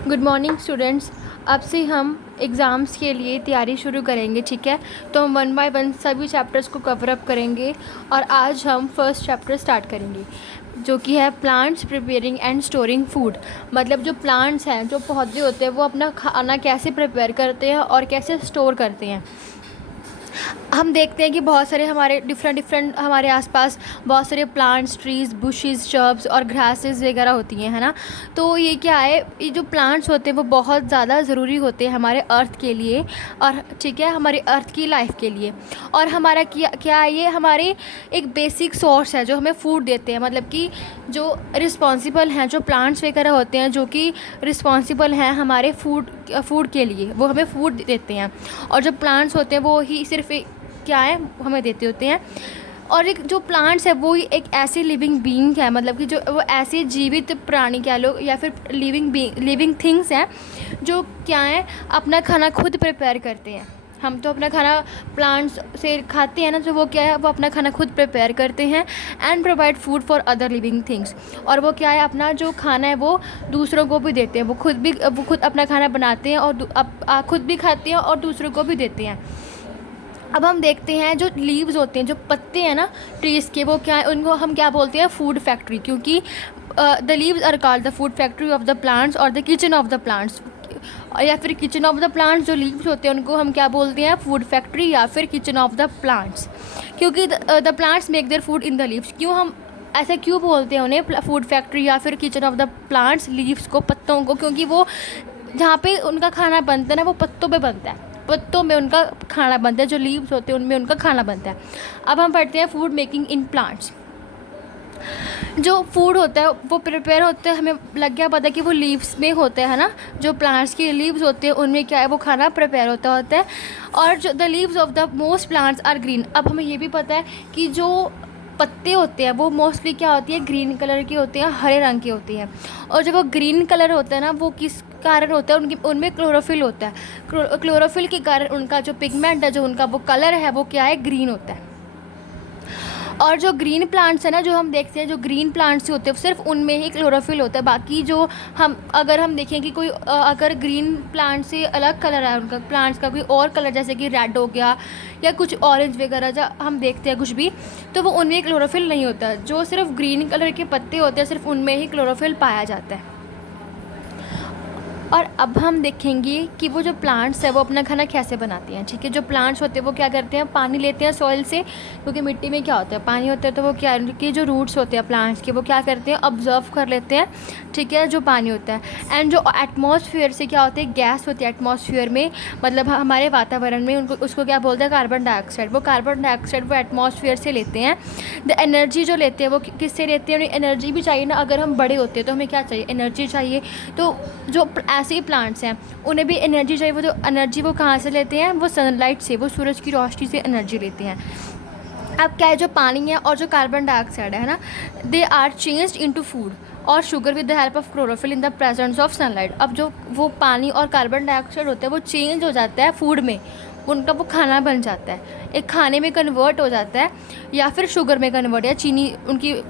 Good morning students. अब से हम एग्ज़ाम्स के लिए तैयारी शुरू करेंगे, ठीक है। तो हम वन बाय वन सभी चैप्टर्स को कवर अप करेंगे और आज हम फर्स्ट चैप्टर स्टार्ट करेंगे जो कि है plants preparing and storing food. मतलब जो प्लांट्स हैं, जो पौधे होते हैं, वो अपना खाना कैसे प्रिपेयर करते हैं और कैसे स्टोर करते हैं। हम देखते हैं कि बहुत सारे हमारे डिफरेंट हमारे आसपास बहुत सारे प्लांट्स, ट्रीज़, बुशेस, शर्ब्स और ग्रासेस वगैरह होती हैं, है ना। तो ये क्या है, ये जो प्लांट्स होते हैं वो बहुत ज़्यादा ज़रूरी होते हैं हमारे अर्थ के लिए, और ठीक है, हमारे अर्थ की लाइफ के लिए। और हमारा क्या ये हमारे एक बेसिक सोर्स है जो हमें फूड देते हैं। मतलब कि जो रिस्पॉन्सिबल हैं, जो प्लांट्स वगैरह होते हैं, जो कि रिस्पॉन्सिबल हैं हमारे फूड के लिए, वो हमें फूड देते हैं। और जो प्लांट्स होते हैं वो ही सिर्फ क्या है, हमें देते होते हैं। और एक जो प्लांट्स है वो एक ऐसी लिविंग बीइंग है, मतलब कि जो वो ऐसे जीवित प्राणी कह लो या फिर लिविंग थिंग्स हैं जो क्या है, अपना खाना खुद प्रिपेयर करते हैं। हम तो अपना खाना प्लांट्स से खाते हैं ना, जो वो क्या है, वो अपना खाना खुद प्रिपेयर करते हैं and provide food for other living things. और वो क्या है, अपना जो खाना है वो दूसरों को भी देते हैं। वो खुद अपना खाना बनाते हैं और खुद भी खाते हैं और दूसरों को भी देते हैं। अब हम देखते हैं जो लीव्स होते हैं, जो पत्ते हैं ना ट्रीज़ के, वो क्या है, उनको हम क्या बोलते हैं, फूड फैक्ट्री। क्योंकि the leaves are called the food factory of the plants और the kitchen of the plants, या फिर किचन ऑफ द प्लांट्स। जो लीव्स होते हैं उनको हम क्या बोलते हैं, फूड फैक्ट्री या फिर किचन ऑफ द प्लांट्स। क्योंकि the plants make their food in the leaves. क्यों हम ऐसा क्यों बोलते हैं उन्हें फूड फैक्ट्री या फिर kitchen of the plants, leaves को, पत्तों को? क्योंकि वो जहाँ पे उनका खाना बनता है ना, वो पत्तों पे बनता है, पत्तों में उनका खाना बनता है। जो लीव्स होते हैं उनमें उनका खाना बनता है। अब हम पढ़ते हैं फूड मेकिंग इन प्लांट्स। जो फूड होता है वो प्रिपेयर होता है, हमें लग गया पता कि वो लीव्स में होता है ना। जो प्लांट्स के लीव्स होते हैं उनमें क्या है, वो खाना प्रिपेयर होता है। और जो the leaves of the most plants are green. अब हमें ये भी पता है कि जो पत्ते होते हैं वो मोस्टली क्या होती है, ग्रीन कलर के होते हैं, हरे रंग के होते हैं। और जब वो ग्रीन कलर होता है ना, वो किस कारण होता है, उनमें क्लोरोफिल होता है। क्लोरोफिल के कारण उनका जो पिगमेंट है, जो उनका वो कलर है, वो क्या है, ग्रीन होता है। और जो ग्रीन प्लांट्स है ना, जो हम देखते हैं, जो ग्रीन प्लांट्स होते हैं सिर्फ उनमें ही क्लोरोफिल होता है। बाकी जो अगर हम देखें कि कोई अगर ग्रीन प्लांट से अलग कलर है उनका, प्लांट्स का कोई और कलर, जैसे कि रेड हो गया या कुछ ऑरेंज वगैरह, जो हम देखते हैं कुछ भी, तो वो उनमें क्लोरोफिल नहीं होता। जो सिर्फ ग्रीन कलर के पत्ते होते हैं, सिर्फ उनमें ही क्लोरोफिल पाया जाता है। और अब हम देखेंगे कि वो जो प्लांट्स है वो अपना खाना कैसे बनाती हैं, ठीक है। जो प्लांट्स होते हैं वो क्या करते हैं, पानी लेते हैं सॉइल से, क्योंकि मिट्टी में क्या होता है, पानी होता है। तो वो क्या, उनके जो रूट्स होते हैं प्लांट्स के, वो क्या करते हैं, ऑब्जर्व कर लेते हैं, ठीक है, जो पानी होता है। एंड जो एटमॉस्फेयर से क्या होती है, गैस होती है एटमॉस्फेयर में, मतलब हमारे वातावरण में, उसको क्या बोलते हैं, कार्बन डाइऑक्साइड। वो कार्बन डाइऑक्साइड वो एटमॉस्फेयर से लेते हैं। द एनर्जी जो लेते हैं वो किससे लेते हैं, उन्हें एनर्जी भी चाहिए ना। अगर हम बड़े होते हैं तो हमें क्या चाहिए, एनर्जी चाहिए। तो जो ऐसे ही प्लांट्स हैं उन्हें भी एनर्जी चाहिए। वो जो एनर्जी वो कहाँ से लेते हैं, वो सनलाइट से, वो सूरज की रोशनी से एनर्जी लेते हैं। अब क्या है, जो पानी है और जो कार्बन डाइऑक्साइड है ना, they are changed into food और sugar with the help of chlorophyll in the presence of sunlight. अब जो वो पानी और कार्बन डाइऑक्साइड होता है वो चेंज हो जाता है फूड में, उनका वो खाना बन जाता है, एक खाने में कन्वर्ट हो जाता है, या फिर शुगर में कन्वर्ट, या चीनी उनकी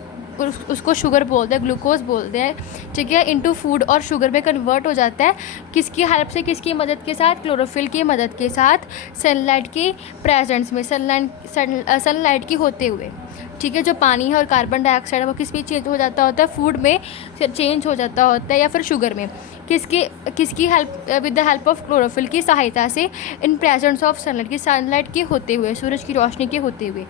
उसको शुगर बोलते हैं, ग्लूकोज बोलते हैं, ठीक है, इनटू फूड और शुगर में कन्वर्ट हो जाता है। किसकी हेल्प से, किसकी मदद के साथ, क्लोरोफिल की मदद के साथ, सनलाइट के प्रेजेंस में, सनलाइट की होते हुए, ठीक है। जो पानी है और कार्बन डाइऑक्साइड है वो किस में चेंज हो जाता होता है, फूड में चेंज हो जाता होता है, या फिर शुगर में। किसकी help, with the help of chlorophyll की सहायता से, इन प्रेजेंस ऑफ सनलाइट, की सनलाइट के होते हुए, सूरज की रोशनी के होते हुए।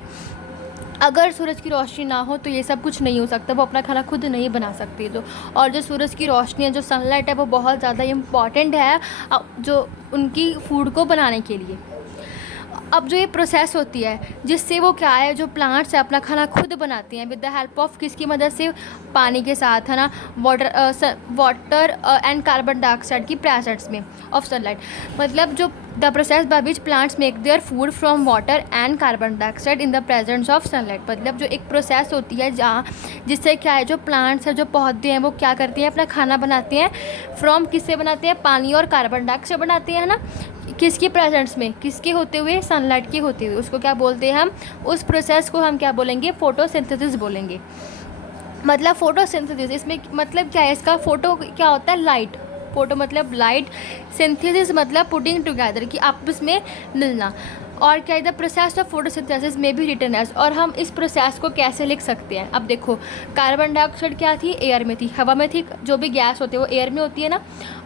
अगर सूरज की रोशनी ना हो तो ये सब कुछ नहीं हो सकता, वो अपना खाना खुद नहीं बना सकती। तो और जो सूरज की रोशनी है, जो सनलाइट है, वो बहुत ज़्यादा इम्पॉर्टेंट है जो उनकी फूड को बनाने के लिए। अब जो ये प्रोसेस होती है जिससे वो क्या है, जो प्लांट्स है अपना खाना खुद बनाती हैं विद द हेल्प ऑफ किसकी मदद से, पानी के साथ, है ना, वाटर एंड कार्बन डाइऑक्साइड की प्रेजेंस में ऑफ सनलाइट। मतलब जो the process by which plants make their food from water and carbon dioxide in the presence of sunlight. मतलब जो एक प्रोसेस होती है जहाँ जिससे क्या है, जो प्लांट्स है, जो पौधे हैं, वो क्या करती हैं, अपना खाना बनाते हैं। फ्रॉम किससे बनाते हैं, पानी और कार्बन डाइऑक्साइड बनाते हैं, है ना, किसके प्रेजेंस में, किसके होते हुए, सनलाइट के होते हुए। उसको क्या बोलते हैं हम, उस प्रोसेस को हम क्या बोलेंगे, फोटोसिंथेसिस बोलेंगे। मतलब फोटोसिंथेसिस, इसमें मतलब क्या है, इसका फोटो क्या होता है, लाइट, फोटो मतलब लाइट, सिंथेसिस मतलब पुटिंग टुगेदर, कि आपस में मिलना। और क्या द प्रोसेस ऑफ फोटोसिंथेसिस में भी रिटन एज, और हम इस प्रोसेस को कैसे लिख सकते हैं। अब देखो, कार्बन डाइऑक्साइड क्या थी, एयर में थी, हवा में थी, जो भी गैस होती है वो एयर में होती है ना,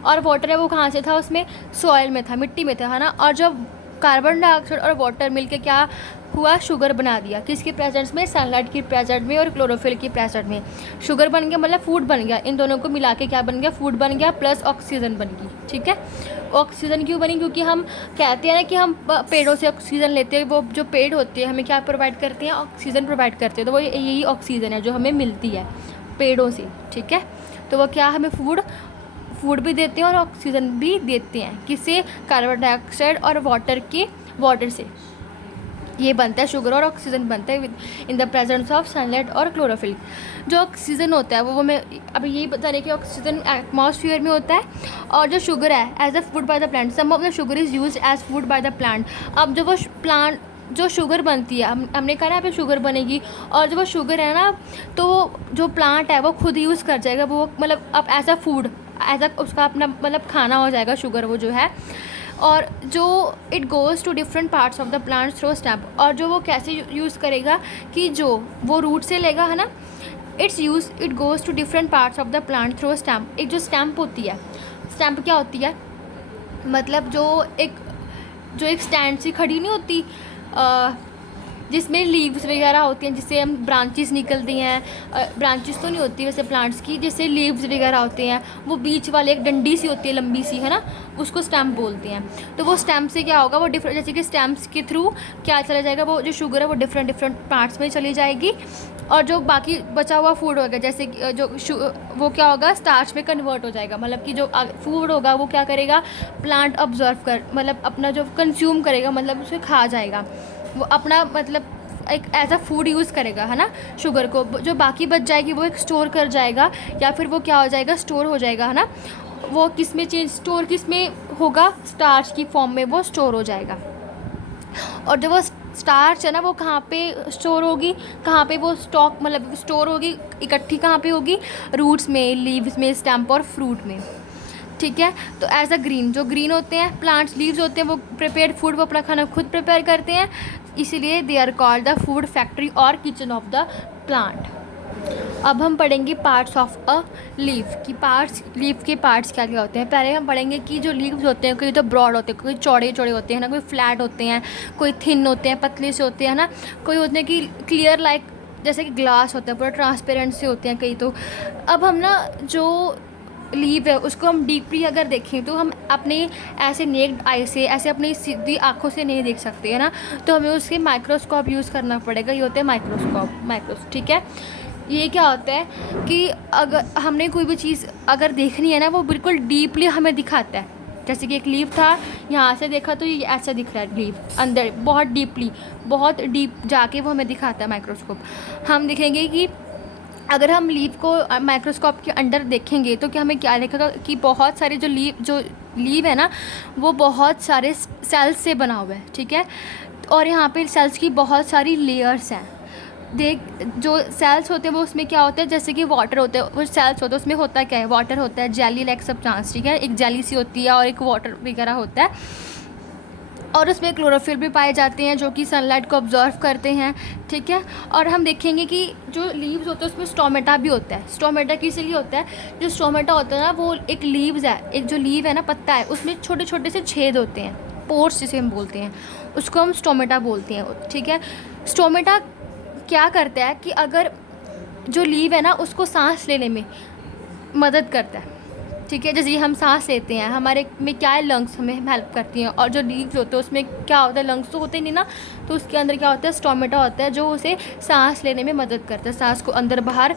और वाटर है वो कहाँ से था, उसमें सॉइल में था, मिट्टी में था, है ना। और जब कार्बन डाइऑक्साइड और वाटर मिलके क्या हुआ, शुगर बना दिया, किसके प्रेजेंस में, सनलाइट की प्रेजेंट में और क्लोरोफिल की प्रेजेंट में। शुगर बन गया मतलब फूड बन गया, इन दोनों को मिला के क्या बन गया, फूड बन गया, प्लस ऑक्सीजन बन गई। ठीक है, ऑक्सीजन क्यों बनी, क्योंकि हम कहते हैं ना कि हम पेड़ों से ऑक्सीजन लेते हैं, वो जो पेड़ होते हैं हमें क्या प्रोवाइड करते हैं, ऑक्सीजन प्रोवाइड करते हैं। तो वो यही ऑक्सीजन है जो हमें मिलती है पेड़ों से। ठीक है, तो वो क्या हमें फूड भी देते हैं और ऑक्सीजन भी देते हैं, किससे, कार्बन डाइऑक्साइड और वाटर से ये बनता है, शुगर और ऑक्सीजन बनता है इन द प्रेजेंस ऑफ सनलाइट और क्लोरोफिल। जो ऑक्सीजन होता है वो मैं अभी यही बता रही कि ऑक्सीजन एटमॉस्फेयर में होता है, और जो शुगर है as a food by the plant, some of the sugar is use as food by the plant. अब जब वो प्लांट जो शुगर बनती है, हमने कहा ना पे शुगर बनेगी, और जब वो शुगर है ना तो जो प्लांट है वो खुद यूज़ कर जाएगा, वो मतलब अब as a food, as a उसका अपना मतलब खाना हो जाएगा शुगर वो जो है। और जो it goes to different parts of the plant through stem, और जो वो कैसे यूज़ करेगा कि जो वो रूट से लेगा, है ना, it goes to different parts of the plant through stem. एक जो स्टैम्प होती है, स्टैम्प क्या होती है, मतलब जो एक स्टैंड सी खड़ी नहीं होती, जिसमें लीव्स वगैरह होती हैं, जिससे हम ब्रांचेस निकलती हैं, ब्रांचेस तो नहीं होती वैसे प्लांट्स की, जिससे लीव्स वगैरह होते हैं, वो बीच वाले एक डंडी सी होती है लंबी सी, है ना, उसको स्टेम बोलते हैं। तो वो स्टेम से क्या होगा, वो डिफरेंट, जैसे कि स्टेम्स के थ्रू क्या चला जाएगा, वो जो शुगर है वो डिफरेंट पार्ट्स में चली जाएगी, और जो बाकी बचा हुआ फूड होगा, जैसे वो क्या होगा, स्टार्च में कन्वर्ट हो जाएगा, मतलब कि जो फूड होगा वो क्या करेगा, प्लांट ऑब्जर्व मतलब अपना जो कंज्यूम करेगा, मतलब उसे खा जाएगा, वो अपना मतलब एक एज अ फूड यूज़ करेगा, है ना, शुगर को। जो बाकी बच जाएगी वो एक स्टोर कर जाएगा, या फिर वो क्या हो जाएगा, स्टोर हो जाएगा, है ना। वो किस में स्टोर किस में होगा, स्टार्च की फॉर्म में वो स्टोर हो जाएगा। और जब वो स्टार्च है ना वो कहाँ पे स्टोर होगी, कहाँ पे वो स्टॉक मतलब स्टोर होगी, इकट्ठी कहाँ पे होगी, रूट्स में, लीव्स में, स्टेम और फ्रूट में। ठीक है, तो एज अ जो ग्रीन होते हैं प्लांट्स, लीव्स होते हैं, वो प्रिपेयर्ड फूड, वो अपना खाना खुद प्रिपेयर करते हैं, इसीलिए they are called the food factory और किचन ऑफ द प्लांट। अब हम पढ़ेंगे parts of a leaf leaf के पार्ट्स क्या क्या होते हैं। पहले हम पढ़ेंगे कि जो लीव्स होते हैं कोई तो ब्रॉड होते हैं, कोई चौड़े चौड़े होते हैं ना, कोई फ्लैट होते हैं, कोई थिन होते हैं, पतले से होते हैं ना, कोई होते हैं कि क्लियर लाइक जैसे कि ग्लास होता है, पूरा ट्रांसपेरेंट से होते हैं कई तो। अब हम ना जो लीव है उसको हम डीपली अगर देखें तो हम अपने ऐसे नेक्ड आई से, ऐसे अपनी सीधी आँखों से नहीं देख सकते, है ना, तो हमें उसके माइक्रोस्कोप यूज़ करना पड़ेगा। ये होते हैं माइक्रोस्कोप। ठीक है, ये क्या होता है कि अगर हमने कोई भी चीज़ अगर देखनी है ना, वो बिल्कुल डीपली हमें दिखाता है। जैसे कि एक लीव था, यहाँ से देखा तो ये ऐसा दिख रहा है, लीव अंदर बहुत डीपली, बहुत डीप जाके वो हमें दिखाता है माइक्रोस्कोप। हम देखेंगे कि अगर हम लीव को माइक्रोस्कोप के अंदर देखेंगे तो क्या हमें क्या दिखेगा कि बहुत सारे जो लीव है ना वो बहुत सारे सेल्स से बना हुआ है। ठीक है, और यहाँ पे सेल्स की बहुत सारी लेयर्स हैं। जो सेल्स होते हैं वो उसमें क्या होता है, जैसे कि वाटर होते हैं, वो सेल्स होते हैं उसमें होता क्या है, वाटर होता है, जेली लाइक सब्सटेंस। ठीक है, एक जेली सी होती है और एक वाटर वगैरह होता है, और उसमें क्लोरोफिल भी पाए जाते हैं जो कि सनलाइट को ऑब्जर्व करते हैं। ठीक है, और हम देखेंगे कि जो लीव्स होते हैं उसमें स्टोमेटा भी होता है। स्टोमेटा किस लिए होता है, जो स्टोमेटा होता है ना वो एक लीव्स है, एक जो लीव है ना पत्ता है, उसमें छोटे छोटे से छेद होते हैं, पोर्स जिसे हम बोलते हैं, उसको हम स्टोमेटा बोलते हैं। ठीक है, स्टोमेटा क्या करता है कि अगर जो लीव है ना उसको सांस लेने में मदद करता है। ठीक है, जैसे हम सांस लेते हैं, हमारे में क्या है, लंग्स हमें हेल्प करती हैं, और जो लीव्स होते हैं उसमें क्या होता है, लंग्स तो होते नहीं ना, तो उसके अंदर क्या होता है, स्टोमेटा होता है जो उसे सांस लेने में मदद करता है, सांस को अंदर बाहर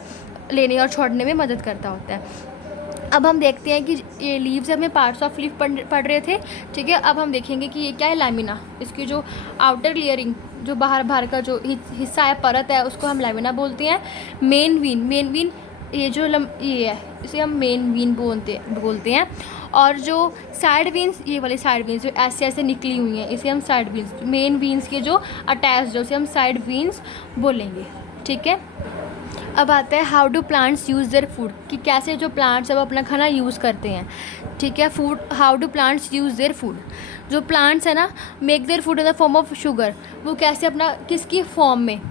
लेने और छोड़ने में मदद करता होता है। अब हम देखते हैं कि ये लीव्स हमें पार्ट्स ऑफ लीफ पढ़ रहे थे। ठीक है, अब हम देखेंगे कि ये क्या है, लैमिना। इसकी जो आउटर लेयरिंग, जो बाहर का जो हिस्सा है, परत है, उसको हम लैमिना बोलते हैं। मेन वीन ये जो ये है इसे हम मेन वीन बोलते हैं, और जो साइड वीन्स, ये वाली साइड वीन्स जो ऐसे ऐसे निकली हुई हैं, इसे हम साइड वीन्स, मेन वीन्स के जो अटैच्ड है उसे हम साइड वीन्स बोलेंगे। ठीक है, अब आता है how do plants use their food, कि कैसे जो प्लांट्स है वो अपना खाना यूज़ करते हैं। ठीक है। Food, how do plants use their food, जो प्लांट्स है ना make their food in the form of sugar, वो कैसे अपना किसकी फॉर्म में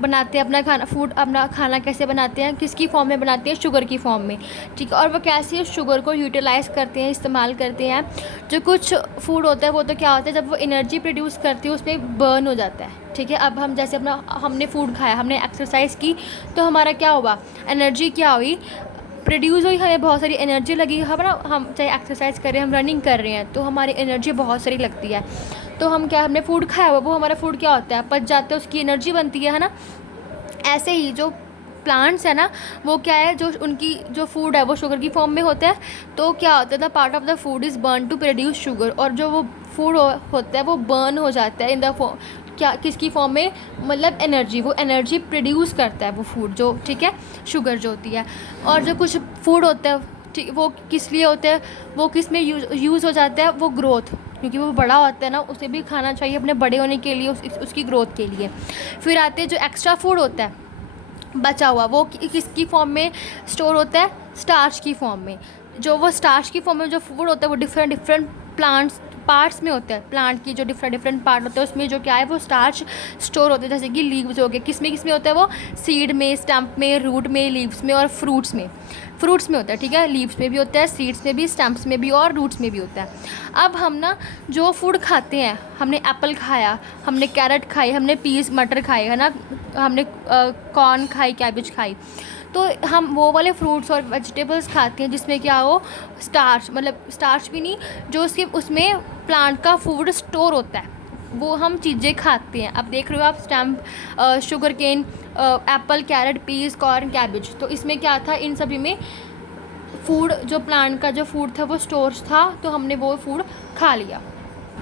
बनाते हैं अपना खाना, फूड अपना खाना कैसे बनाते हैं, किसकी फॉर्म में बनाते हैं, शुगर की फॉर्म में, ठीक है। और वो कैसे उस शुगर को यूटिलाइज़ करते हैं, इस्तेमाल करते हैं। जो कुछ फूड होता है वो तो क्या होता है, जब वो एनर्जी प्रोड्यूस करती है उसमें बर्न हो जाता है, ठीक है। अब हम जैसे अपना हमने फूड खाया, हमने एक्सरसाइज की, तो हमारा क्या हुआ, एनर्जी क्या हुई, प्रोड्यूस हुई, हमें बहुत सारी एनर्जी लगी। हम चाहे एक्सरसाइज कर रहे हैं, हम रनिंग कर रहे हैं, तो हमारी एनर्जी बहुत सारी लगती है। तो हम क्या, हमने फूड खाया हुआ, वो हमारा फूड क्या होता है, पच जाता है, उसकी एनर्जी बनती है ना। ऐसे ही जो प्लांट्स है ना, वो क्या है, जो उनकी जो फूड है वो शुगर की फॉर्म में होता है। तो क्या होता है, the part of the food is burn to produce sugar, और जो वो फूड होता है वो बर्न हो जाता है इन द क्या, किसकी फॉर्म में, मतलब एनर्जी, वो एनर्जी प्रोड्यूस करता है वो फूड जो, ठीक है, शुगर जो होती है। और जो कुछ फूड होता है, ठीक, वो किस लिए होता है, वो किस में यूज़ हो जाता है, वो ग्रोथ, क्योंकि वो बड़ा होता है ना, उसे भी खाना चाहिए अपने बड़े होने के लिए, उसकी ग्रोथ के लिए। फिर आते हैं जो एक्स्ट्रा फूड होता है बचा हुआ, वो किसकी फॉर्म में स्टोर होता है, स्टार्च की फॉर्म में। जो वो स्टार्च की फॉर्म में जो फूड होता है वो डिफरेंट प्लांट्स पार्ट्स में होता है, प्लांट की जो डिफरेंट पार्ट होते हैं उसमें जो क्या है, वो स्टार्च स्टोर होते हैं। जैसे कि लीव्स हो गए, किस में होता है वो, सीड में, स्टम्प में, रूट में, लीव्स में और फ्रूट्स में होता है, ठीक है। लीव्स में भी होता है, सीड्स में भी, स्टम्प्स में भी और रूट्स में भी होता है। अब हम ना जो फूड खाते हैं, हमने एप्पल खाया, हमने कैरेट खाई, हमने पीस मटर खाए, है ना, हमने कॉर्न खाई, कैबेज खाई, तो हम वो वाले फ्रूट्स और वेजिटेबल्स खाते हैं जिसमें क्या हो, स्टार्च, मतलब स्टार्च भी नहीं, जो उसमें प्लांट का फूड स्टोर होता है, वो हम चीज़ें खाते हैं। अब देख रहे हो आप, stamp, sugar cane, apple, carrot, peas, corn, cabbage, तो इसमें क्या था, इन सभी में फूड, जो प्लांट का जो फूड था वो स्टोर था, तो हमने वो फूड खा लिया।